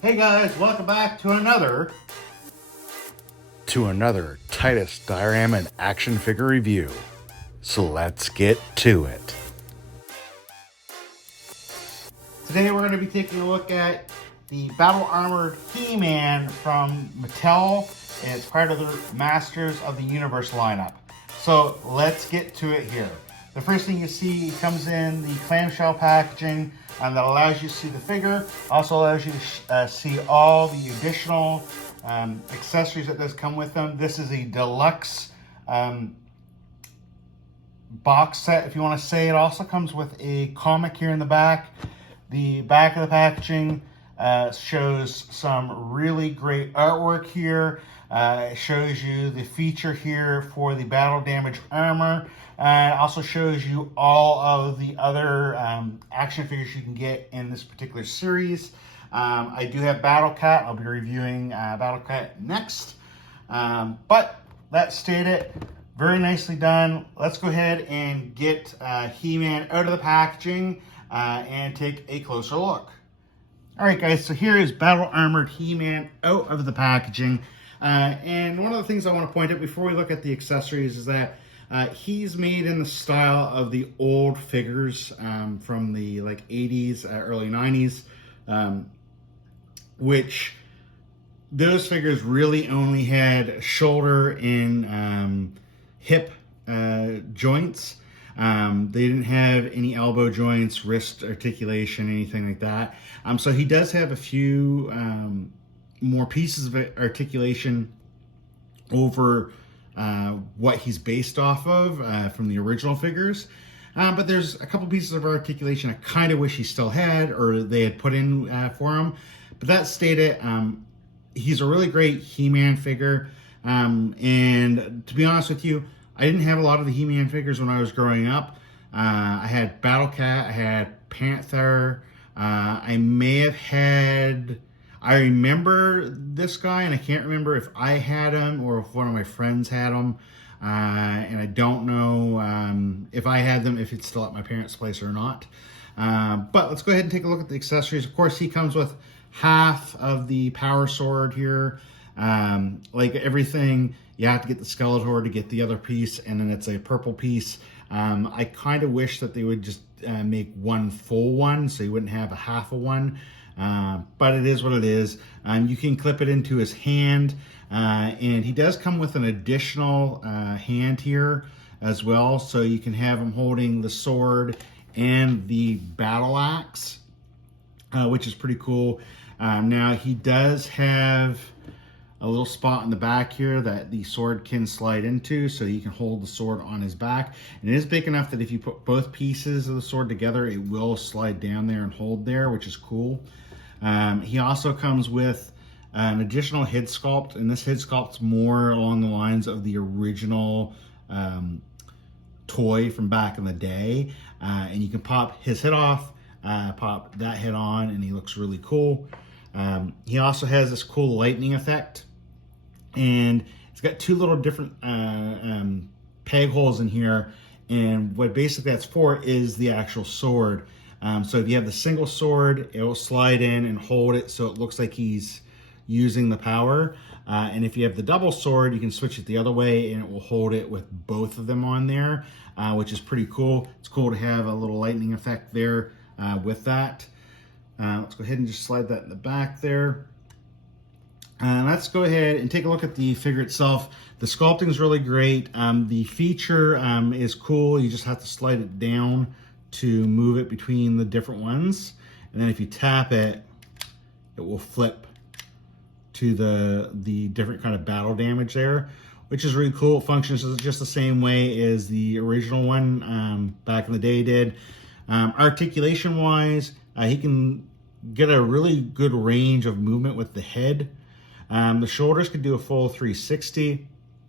Hey guys, welcome back to another Titus diorama and action figure review. So let's get to it. Today we're going to be taking a look at the Battle Armored He-Man from Mattel. It's part of the Masters of the Universe lineup. So let's get to it here. The first thing you see comes in the clamshell packaging that allows you to see the figure. Also allows you to see all the additional accessories that does come with them. This is a deluxe box set, if you want to say. It also comes with a comic here in the back. The back of the packaging shows some really great artwork here. It shows you the feature here for the battle damage armor. It also shows you all of the other action figures you can get in this particular series. I do have Battle Cat. I'll be reviewing Battle Cat next. But that stated, very nicely done. Let's go ahead and get He-Man out of the packaging and take a closer look. All right, guys, so here is Battle Armored He-Man out of the packaging. And one of the things I want to point out before we look at the accessories is that he's made in the style of the old figures from the 80s, early 90s, which those figures really only had shoulder and hip joints. They didn't have any elbow joints, wrist articulation, anything like that. So he does have a few more pieces of articulation over what he's based off of from the original figures. But there's a couple pieces of articulation I kind of wish he still had, or they had put in for him. But that stated, he's a really great He-Man figure. And to be honest with you, I didn't have a lot of the He-Man figures when I was growing up. I had Battle Cat, I had Panther, I may have had... I remember this guy, and I can't remember if I had him or if one of my friends had him. And I don't know if I had them, if it's still at my parents' place or not. But let's go ahead and take a look at the accessories. Of course, he comes with half of the power sword here. Like everything, you have to get the Skeletor to get the other piece, and then it's a purple piece. I kind of wish that they would just make one full one, so you wouldn't have a half of one. But it is what it is. You can clip it into his hand, and he does come with an additional hand here as well, so you can have him holding the sword and the battle axe, which is pretty cool. Now he does have a little spot in the back here that the sword can slide into, so you can hold the sword on his back. And it is big enough that if you put both pieces of the sword together, it will slide down there and hold there, which is cool. He also comes with an additional head sculpt, and this head sculpt's more along the lines of the original toy from back in the day. And you can pop his head off, pop that head on, and he looks really cool. He also has this cool lightning effect, and it's got two little different peg holes in here, and what basically that's for is the actual sword. So if you have the single sword, it will slide in and hold it so it looks like he's using the power. And if you have the double sword, you can switch it the other way and it will hold it with both of them on there, which is pretty cool. It's cool to have a little lightning effect there with that. Let's go ahead and just slide that in the back there. Let's go ahead and take a look at the figure itself. The sculpting is really great. The feature is cool. You just have to slide it down to move it between the different ones. And then if you tap it, it will flip to the different kind of battle damage there, which is really cool. It functions just the same way as the original one back in the day did. Articulation wise, he can get a really good range of movement with the head. The shoulders could do a full 360.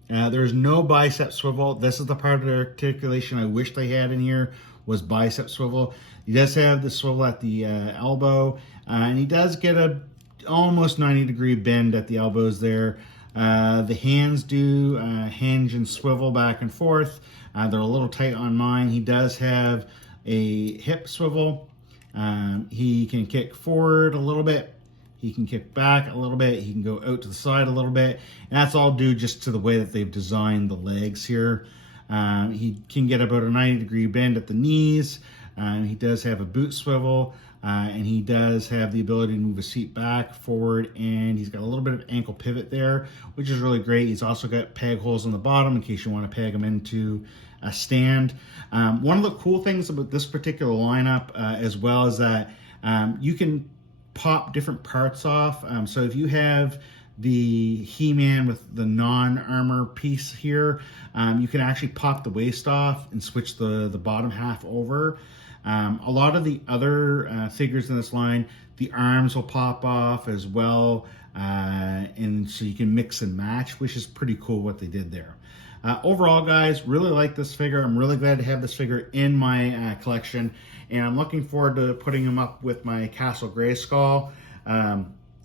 There's no bicep swivel. This is the part of the articulation I wish they had in here, was bicep swivel. He does have the swivel at the elbow, and he does get a almost 90-degree bend at the elbows there. The hands do hinge and swivel back and forth. They're a little tight on mine. He does have a hip swivel. He can kick forward a little bit He can kick back a little bit. He can go out to the side a little bit. And that's all due just to the way that they've designed the legs here. He can get about a 90-degree bend at the knees. He does have a boot swivel, and he does have the ability to move his seat back, forward, and he's got a little bit of ankle pivot there, which is really great. He's also got peg holes on the bottom in case you want to peg him into a stand. One of the cool things about this particular lineup as well is that you can pop different parts off. So if you have the He-Man with the non-armor piece here, you can actually pop the waist off and switch the bottom half over. A lot of the other figures in this line, the arms will pop off as well, and so you can mix and match, which is pretty cool what they did there. Overall, guys, really like this figure. I'm really glad to have this figure in my collection, and I'm looking forward to putting him up with my Castle Grayskull.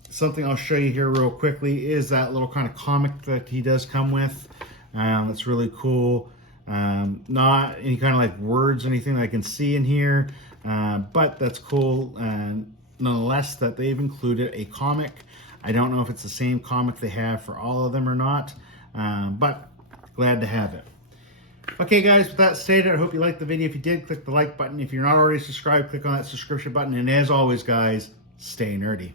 Something I'll show you here real quickly is that little kind of comic that he does come with. That's really cool. Not any kind of like words or anything that I can see in here, but that's cool. Nonetheless, that they've included a comic. I don't know if it's the same comic they have for all of them or not, but glad to have it. Okay, guys, with that stated, I hope you liked the video. If you did, click the like button. If you're not already subscribed, click on that subscription button. And as always, guys, stay nerdy.